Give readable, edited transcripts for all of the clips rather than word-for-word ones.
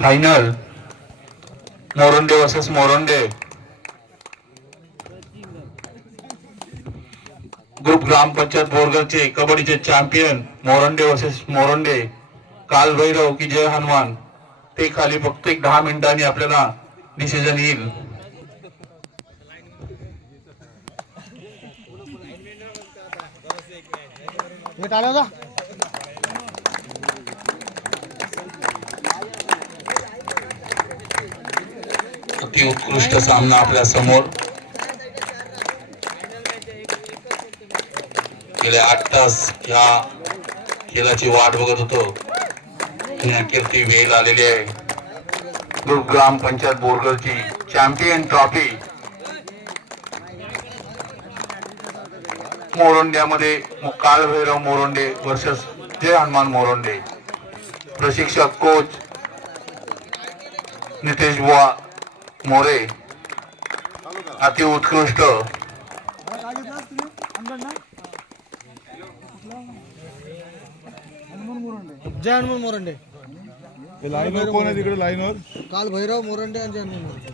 Final मोरंडे versus मोरंडे group ग्रामपंचायत बोरगरचे कबड्डीचे champion Morande versus मोरंडे Kal Bhairav की जय हनुमान ते खाली फक्त 10 मिनिटांनी आपल्याला डिसिजन येईल. अति उत्कृष्ट सामना आपल्या समोर. गेले 8 तास या खेळाची वाट बघत होतो आणि अखेर ती वेळ आलेली आहे. ग्रुप ग्रामपंचायत बोरगरची champion trophy मोरंड्यामध्ये Kalbhairav मोरंडे versus Jai Hanuman मोरंडे. प्रशिक्षक कोच नितेश बुवा मोरे अति उत्कृष्ट. जय हनुमान मोरंडे. लाईनवर कोण आहे तिकडे? लाईनवर काल भैरव मोरंडे आणि जय हनुमान मोरंडे.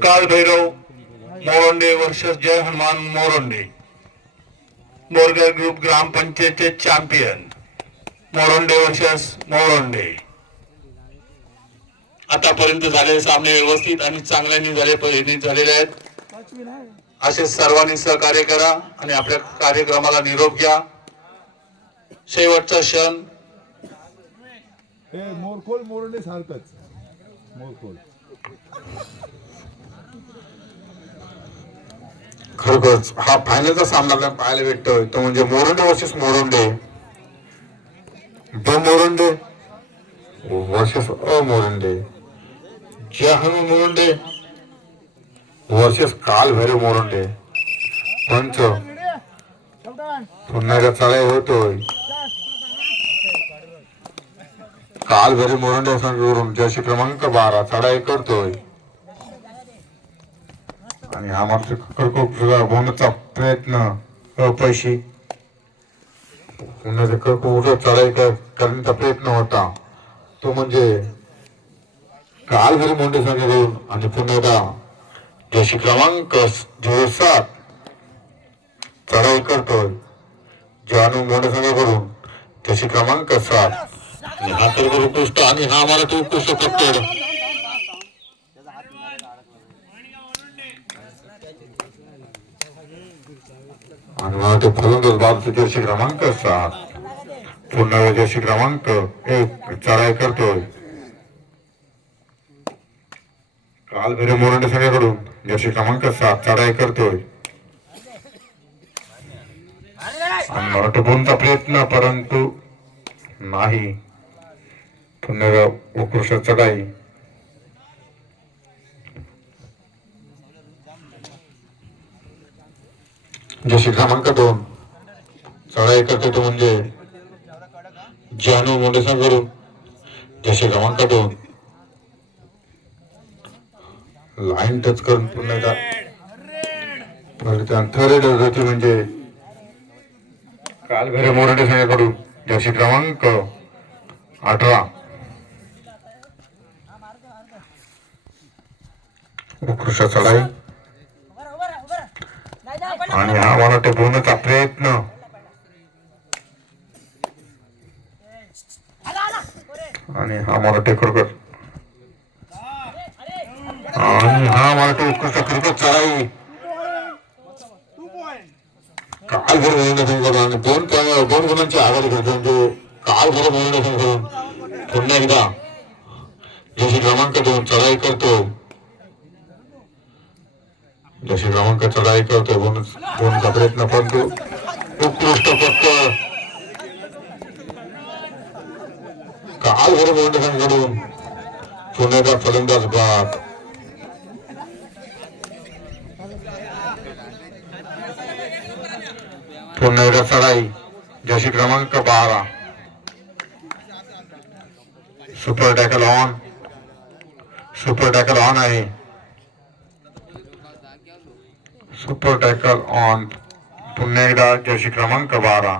काल भैरव मोरंडे वर्सेस जय हनुमान मोरंडे. बोरगर ग्रुप ग्रामपंचायतचे चॅम्पियन मोरंडे वर्सेस मोरंडे. आतापर्यंत झालेले सामने व्यवस्थित आणि चांगल्याने झालेले आहेत. असे सर्वांनी सहकार्य करा आणि आपल्या कार्यक्रमाला निरोप घ्या. शेवटचा क्षण. मोरखोल मोरंडे सारखंच मोरखोल. खरोखरच हा फायनलचा सामना आपल्याला पाहायला भेटतोय तो म्हणजे मोरंडे वर्सेस मोरंडे. मोरंडे वर्सेस मोरंडे. जय हनुमान मोरंडे वर्सेस काल भैरव मोरंडे. पंच पुन्हा एकदा चढाई होतोय. काल भैरव मोरंडे संघावरून जर्सी क्रमांक 12 चढाई करतोय आणि हा मात्र होण्याचा प्रयत्न अपयशी. पुन्हा चढाई करण्याचा प्रयत्न होता तो म्हणजे काल भैरव मोरंडे संघाकडून आणि पुन्हा एकदा जर्सी क्रमांक 07 चढाई करतोय जानू मोठ्या संघाकडून जर्सी क्रमांक 7. हा तर उत्कृष्ट आणि हा मला उत्कृष्ट फक्त आणि मला ते फलंदाज बाजूचा जर्सी क्रमांक 7 पुन्हा जर्सी क्रमांक 1 चढाई करतोय. काल भैरव मोरंडे संघाकडून जर्सी क्रमांक 7 चढाई करतोय आणि अटकवण्याचा प्रयत्न परंतु नाही. पुन्हा उत्कृष्ट चढाई. जर्सी क्रमांक 2 चढाई करते तो म्हणजे जानू मोठे संघाकडून जर्सी क्रमांक 2 लाईन टच करून पुन्हा एकदा थर्ड गती म्हणजे काल भैरव मोरंडे संघाकडून जर्सी क्रमांक 18 उत्कृष्ट चढाई आणि हा मला टिकवण्याचा प्रयत्न आणि हा मला टेकरकर आणि हा मला उत्कृष्ट क्रिकेट चढाई. काल भैरव मोरंडे संघाकडून दोन गुणांची आघाडी घेतो म्हणजे काल भैरव मोरंडे संघाकडून पुन्हा एकदा जर्सी क्रमांक 2 चढाई करतो. जर्सी क्रमांक चढाई करतोय बोनचा प्रयत्न परंतु उत्कृष्ट फक्त काल भैरव मोरंडे संघाकडून पुन्हा एकदा फलंदाज बाद. पुन्हा एकदा चढाई जर्सी क्रमांक 12 super tackle on. Super tackle on आहे. सुपर टॅकल ऑन पुन्हा एकदा जर्सी क्रमांक 12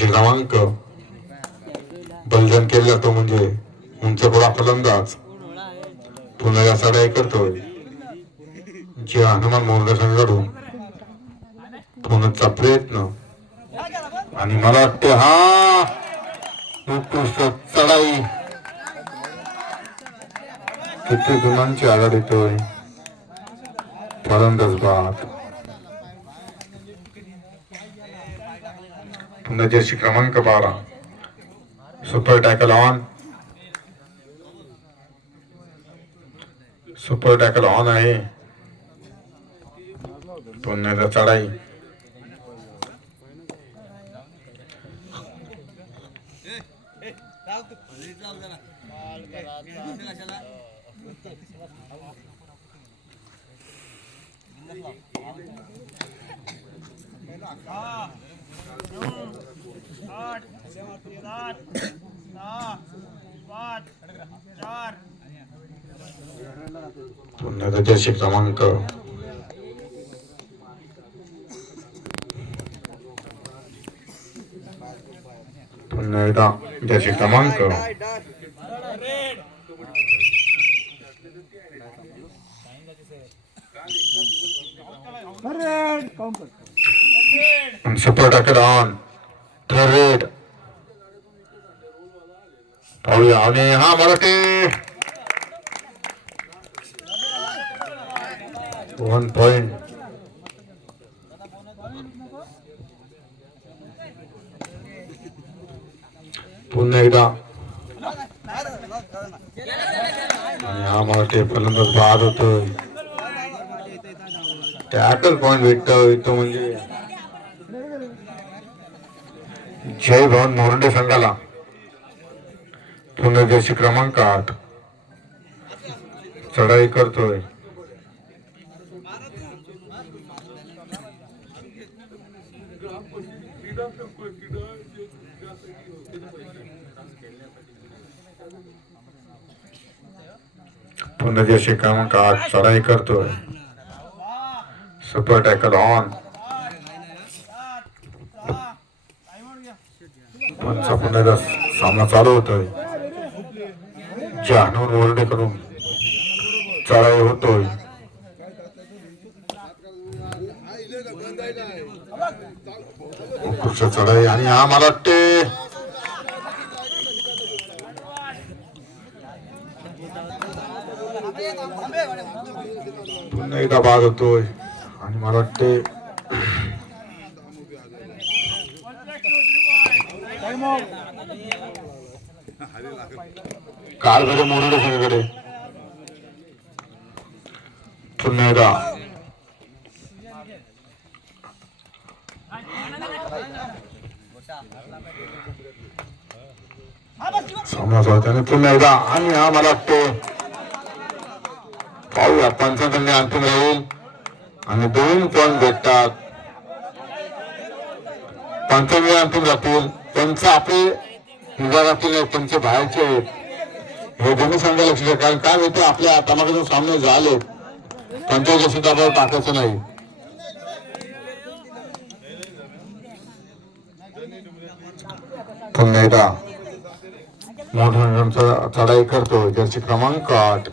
जशी क्रमांक बलिदान केलेला तो म्हणजे उंच गोळा फलंदाज पुन्हा या चढाई करतोय जे हनुमान मोरडे संघाकडून पुण्याचा प्रयत्न आणि मला वाटते हा उत्कृष्ट चढाई किती गुणांची आघाडी येतोय फलंदाज बाद पुन्हा जर्सी क्रमांक 12 सुपर टॅकल ऑन आहे पुण्याचा चढाई पुण्याचा जर्सी क्रमांक पुन्हा एकदा जर्सी क्रमांक सुपर टॅकल ऑन रेड पाहूया आणि हा मराठी 1 पॉइंट पुन्हा एकदा आणि हा मराठी फलंदाज बाद होतोय टॅकल पॉइंट भेटतोय तो म्हणजे जय भवन मोरंडे संघाला पुन्हा जर्सी क्रमांक 8 चढाई करतोय पुन्हा जर्सी क्रमांक 8 चढाई करतोय सुपर टॅकल ऑन पुन्हा सामना चालू होतोय हनुमान मोरडे कडून चढाई होतोय उत्कृष्ट चढाई आणि हा मला वाटते पुन्हा एकदा बाद होतोय आणि मला वाटते कारभारी मोरडे संघाकडे पुन्हा एकदा सामना आणि पुन्हा एकदा आणि हा मला वाटते पाहूया पंचांकडे अंतिम राहील आणि 2 पॉइंट भेटतात पंचांकडे अंतिम राहतील पंच आपले विभागातील पंच बाहेरचे हे दोन्ही संघ लक्ष द्या कारण काय होतं आपल्या तमाकडून सामने झाले पंचांच्या सुद्धा आपण टाकायचं नाही पुन्हा एकदा मोठा चढाई करतो जर्सी क्रमांक 8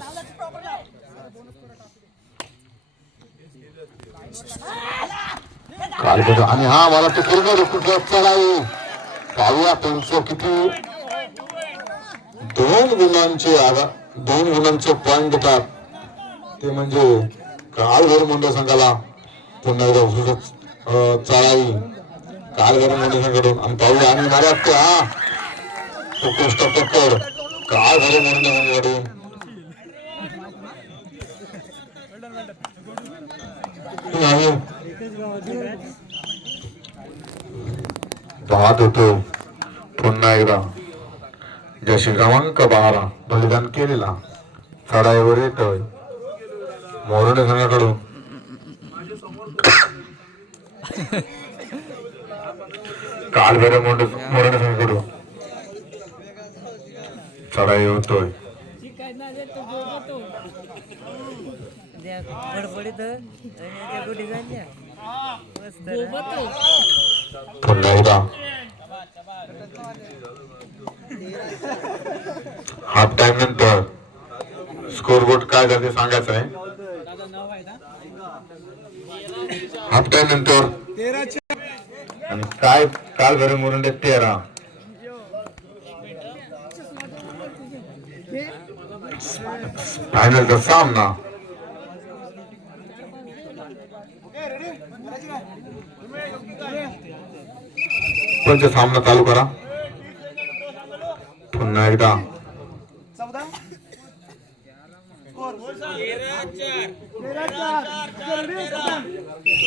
आणि हा मला ते पूर्ण चढाई पाहूया त्यांचं किती 2 गुणांचे पॉइंट देतात ते म्हणजे काळभैरव मोरडे संघाला पुन्हा एकदा चढाई काळभैरव मोरडे संघाकडून आणि पाहूया आणि मला वाटते हा उत्कृष्ट टक्कर काळभैरव मोरडे संघाकडून बाद होतो पुन्हा एकदा जशी क्रमांक 12 बलिदान केलेला चढाईवर येतोय मोरडे संघाकडून काळभैरव मोरडे संघाकडून चढाई होतोय पुन्हा एकदा हाफ टाइम नंतर स्कोर बोर्ड काय झाले सांगायचं आहे. हाफ टाइम नंतर आणि काय कालभैरव मोरंडे 13. फायनलचा सामना पंच सामना चालू करा. पुन्हा एकदा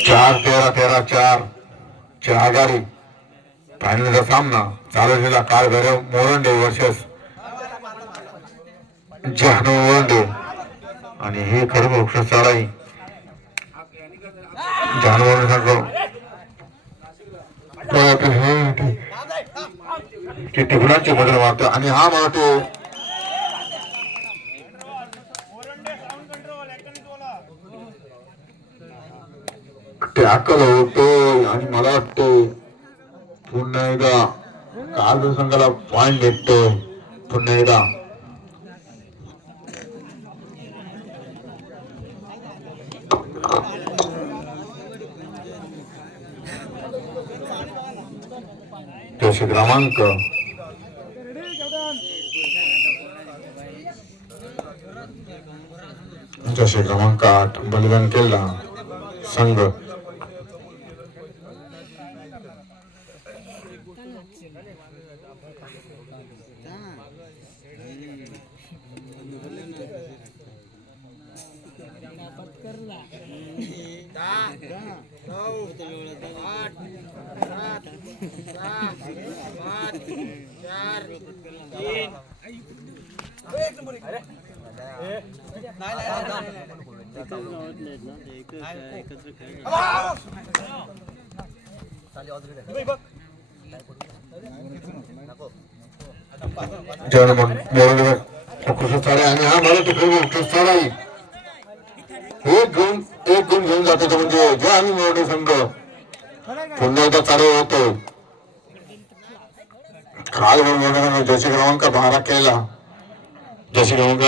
4-13-4 ची आघाडी. फायनलचा सामना चालू झालेला कालभैरव मोरंडे वर्सेस जानू मोरंडे आणि हे खडगोक्ष चढाई जानू मोरंडे टिपणाचे बदल मारतो आणि हा मारतो टॅकल होतो आणि मला वाटतो पुन्हा एकदा काल संघाला पॉइंट भेटतो. पुन्हा एकदा जशी क्रमांक जशी क्रमांक 8 बलिदान केला संघ आणि हा मला तिकडे चढाई एक गुण घेऊन जातो तो म्हणजे जे आम्ही मोठे संघ पुन्हा एकदा चालू होतो. काल जशी क्रमांक 12 केला जशी क्रमांक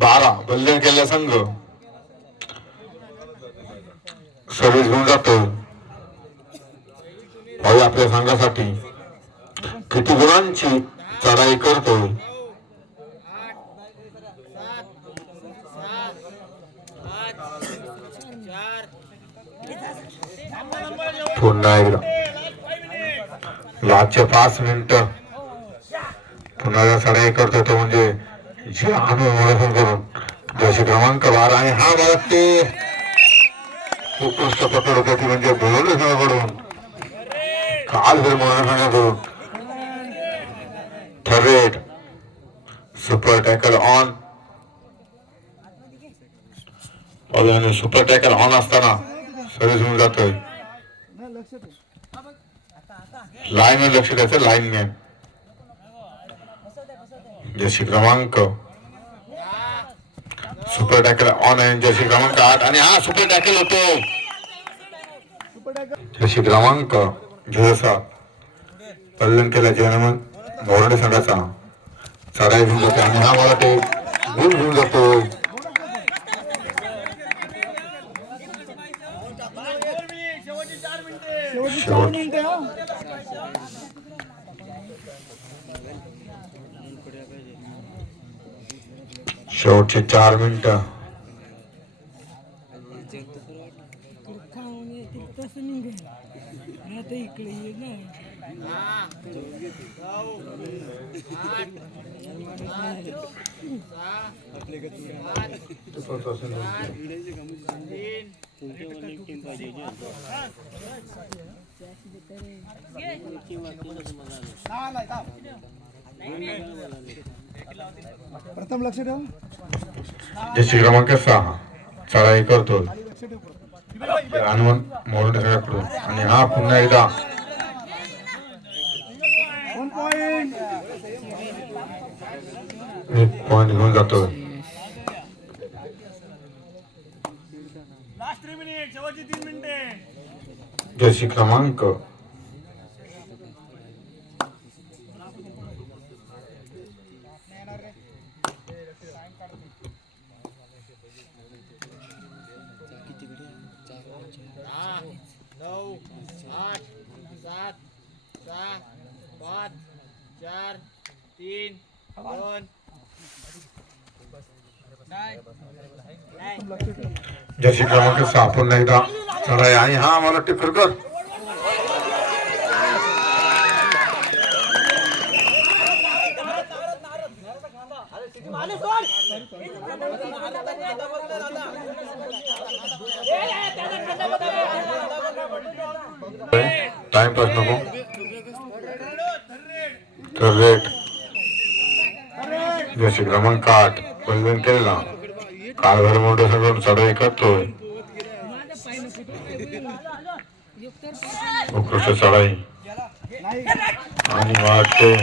12 बलिदान केला संघ सर्विस घेऊन जातो. पाहूया आपल्या संघासाठी किती गुणांची चढाई करतो. पुन्हा एकदा लास्टचे 5 मिनिटं पुन्हा चढाई करतो तो म्हणजे जानू करून जशी क्रमांक 12 आणि हा भारत ते उत्कृष्ट पकड होती ती म्हणजे बोलवले संघाकडून कालभैरव संघाकडून third super tackle on. Super tackle on असताना सर्विस होऊन जातोय. लाईन लक्ष द्यायचं लाईन जशी क्रमांक सुपर टॅकल ऑन आहे जशी क्रमांक 8 आणि हा सुपर टॅकल होतो जशी क्रमांक 07 कल्याण केला जनमन मोरंडे संघाचा चढाई घेऊन जातो आणि हा मला ते गुण घेऊन जातो. शेवटचे 4 मिनिटं प्रथम लक्ष ठेवा. जशी क्रमांक 6 चढाई करतो हनुमान मोरंडे संघाकडून आणि हा पुन्हा एकदा एक पॉइंट घेऊन जातो. जशी क्रमांक जर्सी क्रमांक 6 पुन्हा एकदा चढाई आणि हा मला टिपरकर टाइम पास नको तर रेट जर्सी क्रमांक 8 बलवेन केला काळभर मोठे सगळं चढाई करतोय उत्कृष्ट चढाई आणि वाटते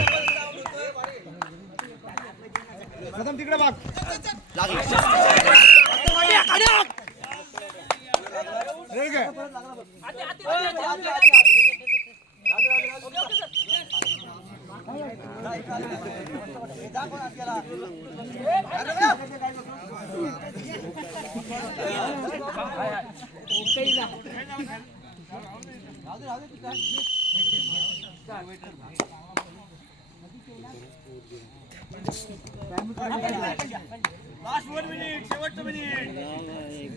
प्रथम तिकडे बघ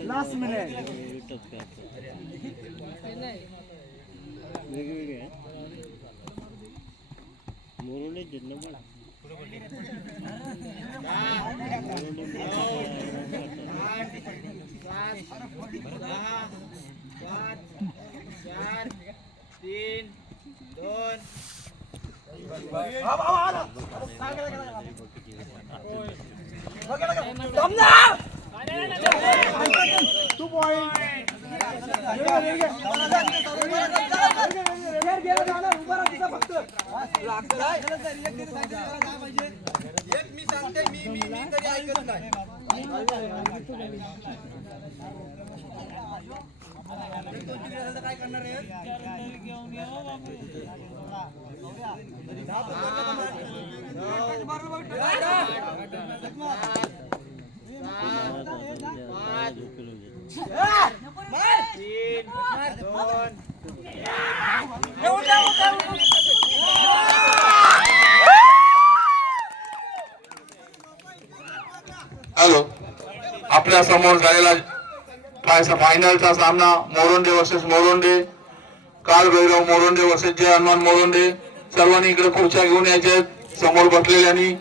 लास्ट मिनिट तू पॉइंट एक मी सांगते मी तरी ऐकत नाही काय करणार आहे हॅलो आपल्या समोर झालेला फायनलचा सामना मोरोंडे वर्सेस मोरोंडे काल भैरव मोरोंडे वर्सेस जय हनुमान मोरोंडे सर्वांनी इकडे खुर्च्या घेऊन यायचे समोर बसलेल्यांनी